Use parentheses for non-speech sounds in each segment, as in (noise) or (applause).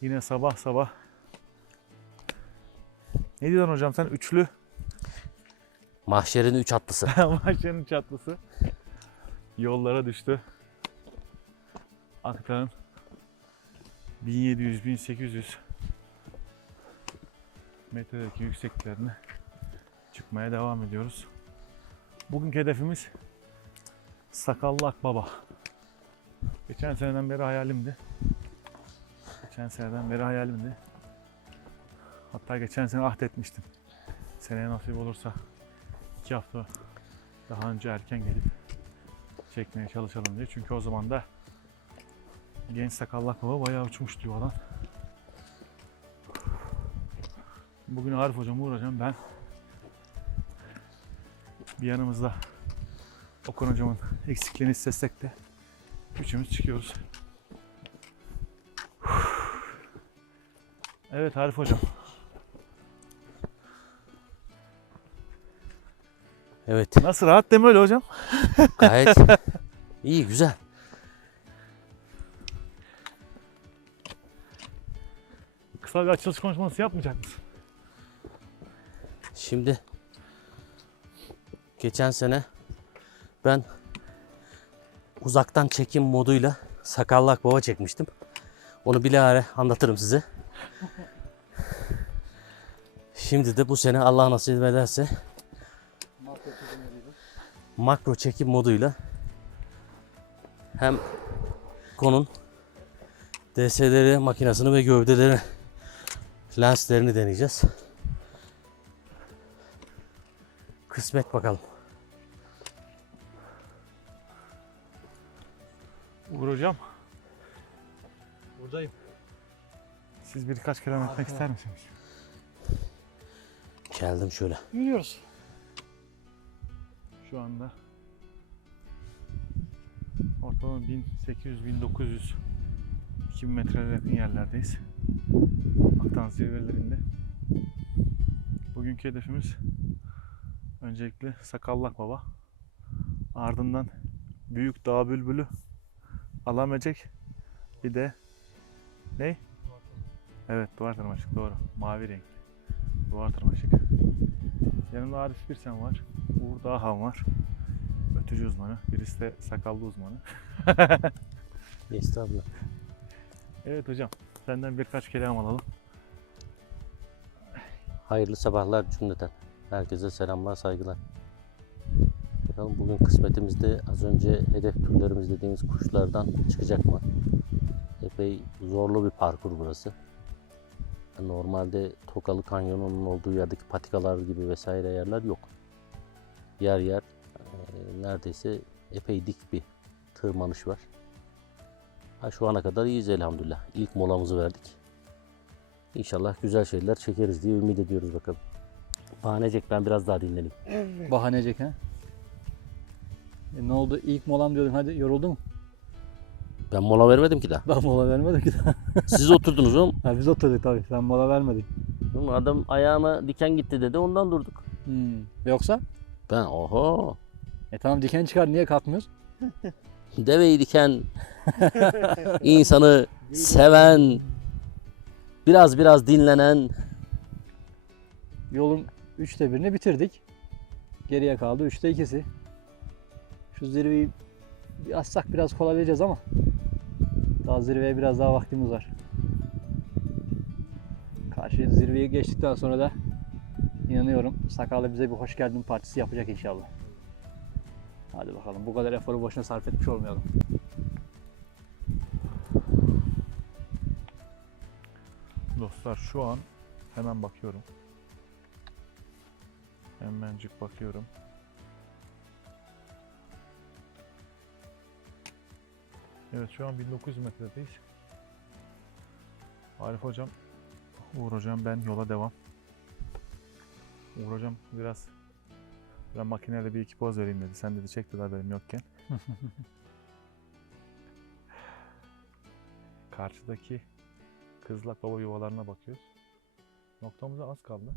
Yine sabah sabah. Ne diyorsun hocam sen? Üçlü (laughs) Mahşerin üç atlısı. (laughs) maçların çatlısı. Yollara düştü. Aktar'ın 1700-1800 metredeki yüksekliklerine çıkmaya devam ediyoruz. Bugünkü hedefimiz Sakallı Akbaba. Geçen seneden beri hayalimdi. Geçen seneden beri hayalimdi. Hatta geçen sene ahdetmiştim. Seneye nasip olursa iki hafta daha önce erken gelip çekmeye çalışalım diye. Çünkü o zaman da genç sakallı akbaba bayağı uçmuştu yuvadan. Bugün Arif hocama uğrayacağım. Ben bir yanımızda Okan hocamın eksikliğini hissetsek de üçümüz çıkıyoruz. Evet Arif hocam. Evet. Nasıl rahat deme öyle hocam? (laughs) Gayet iyi güzel. Kısa bir açılış konuşması yapmayacak mısın? Şimdi geçen sene ben uzaktan çekim moduyla sakallı akbaba çekmiştim. Onu bilahare anlatırım size. Şimdi de bu sene Allah nasip ederse makro çekim moduyla hem konun DS'leri, makinesini ve gövdeleri lenslerini deneyeceğiz. Kısmet bakalım. Uğur hocam Buradayım. Siz birkaç Arkaya. ister misiniz? Geldim şöyle. Yürüyoruz. Şu anda ortalama 1800-1900 2000 metrelere yakın yerlerdeyiz. Aktan zirvelerinde. Bugünkü hedefimiz öncelikle Sakallak Baba. Ardından Büyük Dağ Bülbülü, Alamecek. Bir de ne? Evet duvar tırmaşık doğru. Mavi renk. Duvar tırmaşık. Yanımda Arif Birsen var. Uğur Dağhan var. Ötücü uzmanı. Birisi de sakallı uzmanı. (laughs) Estağfurullah. Evet hocam. Senden birkaç kelam alalım. Hayırlı sabahlar cümleten. Herkese selamlar, saygılar. Bakalım bugün kısmetimizde az önce hedef türlerimiz dediğimiz kuşlardan çıkacak mı? Epey zorlu bir parkur burası. Normalde Tokalı Kanyonu'nun olduğu yerdeki patikalar gibi vesaire yerler yok. Yer yer e, neredeyse epey dik bir tırmanış var. Ha, şu ana kadar iyiyiz elhamdülillah. İlk molamızı verdik. İnşallah güzel şeyler çekeriz diye ümit ediyoruz bakalım. Bahanecek ben biraz daha dinleneyim. Bahanecek ha. E ne oldu? İlk molam diyordun. Hadi yoruldun mu? Ben mola vermedim ki daha. Ben mola vermedim ki daha. (laughs) Siz oturdunuz oğlum. ha, biz oturduk tabii. Sen mola vermedin. Oğlum Adam ayağıma diken gitti dedi ondan durduk. Hmm. Yoksa? Ben oho E tamam diken çıkar. Niye kalkmıyoruz? (laughs) deveyi diken insanı seven biraz biraz dinlenen Yolun üçte birini bitirdik. Geriye kaldı üçte ikisi. Şu zirveyi bir atsak biraz kolay vereceğiz ama daha zirveye biraz daha vaktimiz var. Karşı zirveyi geçtikten sonra da inanıyorum Sakallı bize bir hoş geldin partisi yapacak inşallah. Hadi bakalım bu kadar eforu boşuna sarf etmiş olmayalım. Dostlar şu an hemen bakıyorum. Hemencik bakıyorum. Evet şu an 1900 metredeyiz. Arif hocam, Uğur hocam ben yola devam. Uğur hocam biraz ben makineyle bir iki poz vereyim dedi. Sen dedi çek dedi haberim yokken. (laughs) Karşıdaki Kızılak Baba yuvalarına bakıyoruz. Noktamıza az kaldı.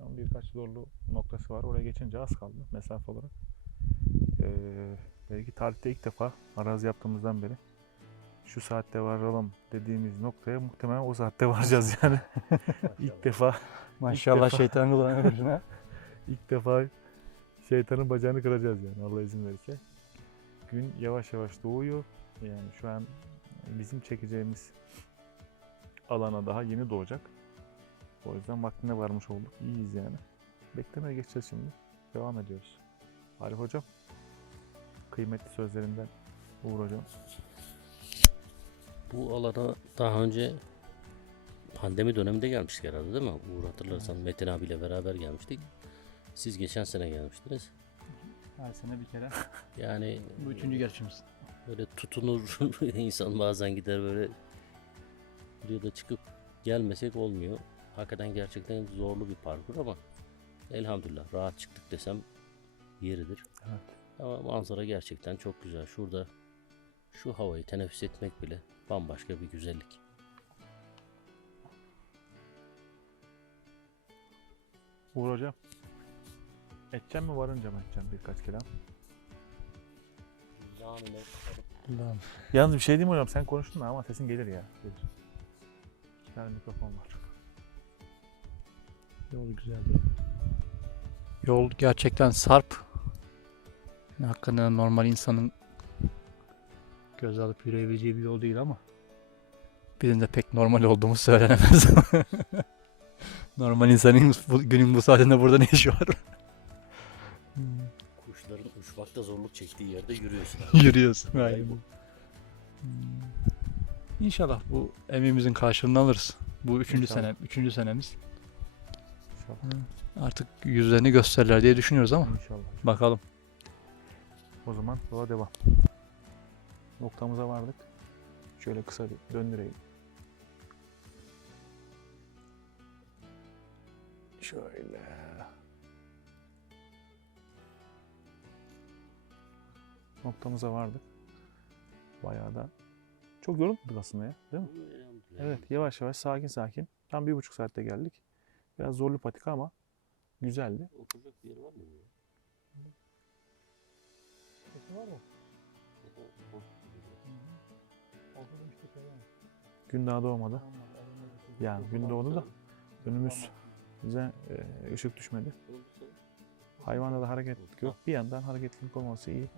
Ama birkaç zorlu noktası var. Oraya geçince az kaldı mesafe olarak. Ee, belki tarihte ilk defa arazi yaptığımızdan beri şu saatte varalım dediğimiz noktaya muhtemelen o saatte varacağız yani. (laughs) ilk defa Maşallah defa- şeytan şuna. (laughs) ilk defa şeytanın bacağını kıracağız yani Allah izin verirse. Gün yavaş yavaş doğuyor. Yani şu an bizim çekeceğimiz alana daha yeni doğacak. O yüzden vaktine varmış olduk. İyiyiz yani. Beklemeye geçeceğiz şimdi. Devam ediyoruz. Arif Hocam, kıymetli sözlerinden Uğur Hocam. Bu alana daha önce pandemi döneminde gelmiştik herhalde değil mi? Uğur hatırlarsan Metin abiyle beraber gelmiştik. Siz geçen sene gelmiştiniz. Her sene bir kere. (laughs) Yani Bu üçüncü gelişimiz. böyle tutunur (laughs) insan bazen gider böyle buraya da çıkıp gelmesek olmuyor. Hakikaten gerçekten zorlu bir parkur ama elhamdülillah rahat çıktık desem yeridir. Evet. Ama manzara gerçekten çok güzel. Şurada şu havayı teneffüs etmek bile bambaşka bir güzellik. Uğur Hocam, edeceğim mi varınca mı edeceğim birkaç kelam? Yalnız bir şey diyeyim hocam sen konuştun da ama sesin gelir ya. Gelir. Bir tane mikrofon var. Yol güzel. Yol gerçekten sarp. Hakikaten normal insanın göz alıp yürüyebileceği bir yol değil ama bizim de pek normal olduğumuz söylenemez. (laughs) normal insanın bu, günün bu saatinde burada ne işi var? (laughs) Kuşların uçmakta zorluk çektiği yerde yürüyorsun. Yürüyorsun. Aynen. Hmm. İnşallah bu emeğimizin karşılığını alırız. Bu üçüncü İnşallah. sene, üçüncü senemiz. İnşallah. Artık yüzlerini gösterirler diye düşünüyoruz ama İnşallah. bakalım. O zaman yola devam. Noktamıza vardık. Şöyle kısa bir döndüreyim. Şöyle. Noktamıza vardık. Bayağı da çok yorulmadık aslında ya, değil mi? Evet, yavaş yavaş, sakin sakin. Tam bir buçuk saatte geldik. Biraz zorlu patika ama güzeldi. Oturacak bir yer var mı? Gün daha doğmadı. Yani gün doğdu da önümüz bize e, ışık düşmedi. Hayvanda da hareketlilik yok. Bir yandan hareketlilik olması iyi.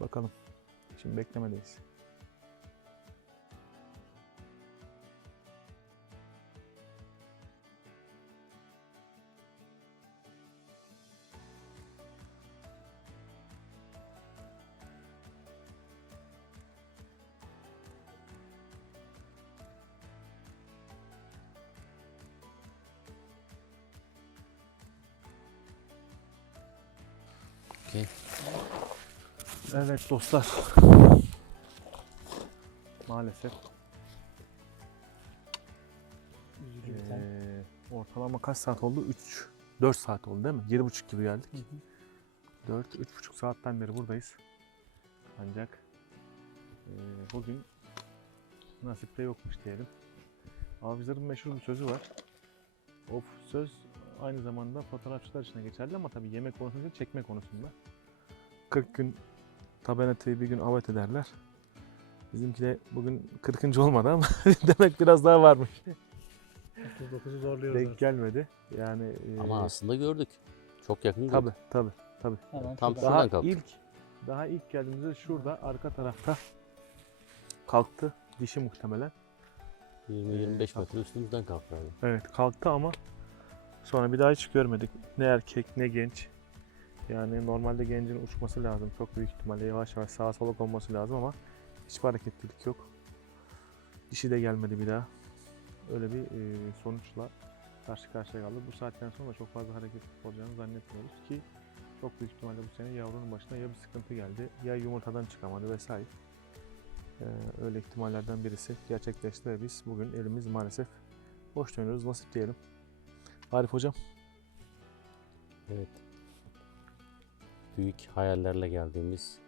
Bakalım. Şimdi beklemedeyiz. Okey. Evet dostlar. Maalesef eee, ortalama kaç saat oldu? 3 4 saat oldu değil mi? 7.30 gibi geldik. 4 3.5 saatten beri buradayız. Ancak eee, bugün nasipte yokmuş diyelim. Avcıların meşhur bir sözü var. O söz aynı zamanda fotoğrafçılar için de geçerli ama tabii yemek konusunda çekme konusunda. 40 gün tabenatayı bir gün avet ederler. Bizimki de bugün 40. olmadı ama (laughs) demek biraz daha varmış. 39'u zorluyoruz. Denk gelmedi. Yani e, Ama aslında gördük. Çok yakın tabi gördük. tabi tabi. Tam şurada. Şuradan Daha kalktı. ilk daha ilk geldiğimizde şurada arka tarafta kalktı. Dişi muhtemelen. 20-25 metre üstümüzden kalktı abi. Evet kalktı ama sonra bir daha hiç görmedik. Ne erkek ne genç. Yani normalde gencin uçması lazım. Çok büyük ihtimalle yavaş yavaş sağa sola konması lazım ama hiçbir hareketlilik yok. Dişi de gelmedi bir daha. Öyle bir e, sonuçla karşı karşıya kaldık. Bu saatten sonra çok fazla hareketlilik olacağını zannetmiyoruz ki çok büyük ihtimalle bu sene yavrunun başına ya bir sıkıntı geldi ya yumurtadan çıkamadı vesaire. Ee, öyle ihtimallerden birisi gerçekleşti ve biz bugün elimiz maalesef boş dönüyoruz. Nasip diyelim. Arif hocam. Evet. Büyük hayallerle geldiğimiz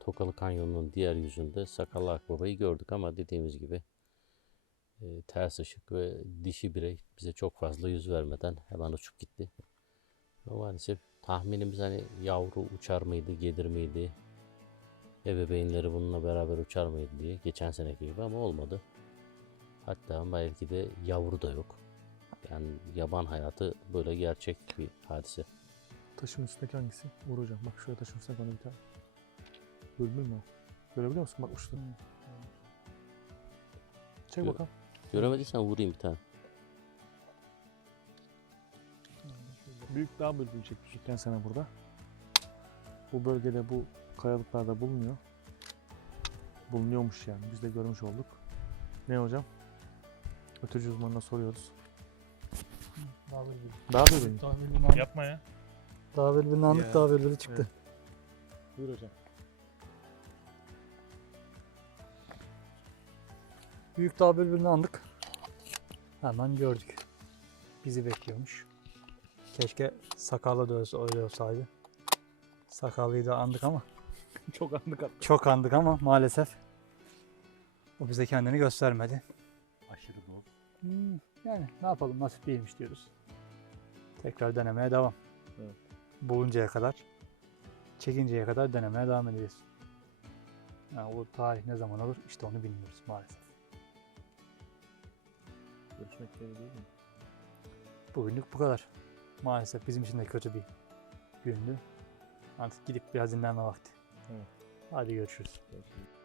Tokalı Kanyonu'nun diğer yüzünde Sakallı Akbaba'yı gördük ama dediğimiz gibi e, ters ışık ve dişi birey bize çok fazla yüz vermeden hemen uçup gitti. Ve maalesef tahminimiz hani yavru uçar mıydı, gelir miydi ebeveynleri bununla beraber uçar mıydı diye geçen seneki gibi ama olmadı. Hatta belki de yavru da yok. Yani yaban hayatı böyle gerçek bir hadise. Taşın üstündeki hangisi? Uğur hocam. Bak şuraya taşın üstüne bana bir tane. Bülbül mü o? Görebiliyor musun? Bak uçtu. Çek Gö- bakalım. Göremediysen vurayım bir tane. Büyük dağ bülbülü çekmiş geçen sene burada. Bu bölgede bu kayalıklarda bulunuyor. Bulunuyormuş yani. Biz de görmüş olduk. Ne hocam? Ötürücü uzmanına soruyoruz. Daha. Dağ bülbülü. Daha bülbülünü andık. Yapma ya. Daha bülbülünü andık. Ya. Daha bülbülü çıktı. Buyur hocam. Büyük dağ bülbülünü andık. Hemen gördük. Bizi bekliyormuş. Keşke sakallı da olsa- öyle olsaydı. Sakallıyı da andık ama (laughs) Çok anlık attı. çok andık ama maalesef o bize kendini göstermedi. Aşırı bol. Hmm, yani ne yapalım nasip değilmiş diyoruz. Tekrar denemeye devam. Evet. Buluncaya kadar, çekinceye kadar denemeye devam edeceğiz. Yani o tarih ne zaman olur işte onu bilmiyoruz maalesef. Görüşmek üzere değil mi? Bugünlük bu kadar. Maalesef bizim için de kötü bir gündü. Artık gidip biraz dinlenme vakti. Evet. Hadi görüşürüz. Görüşürüz.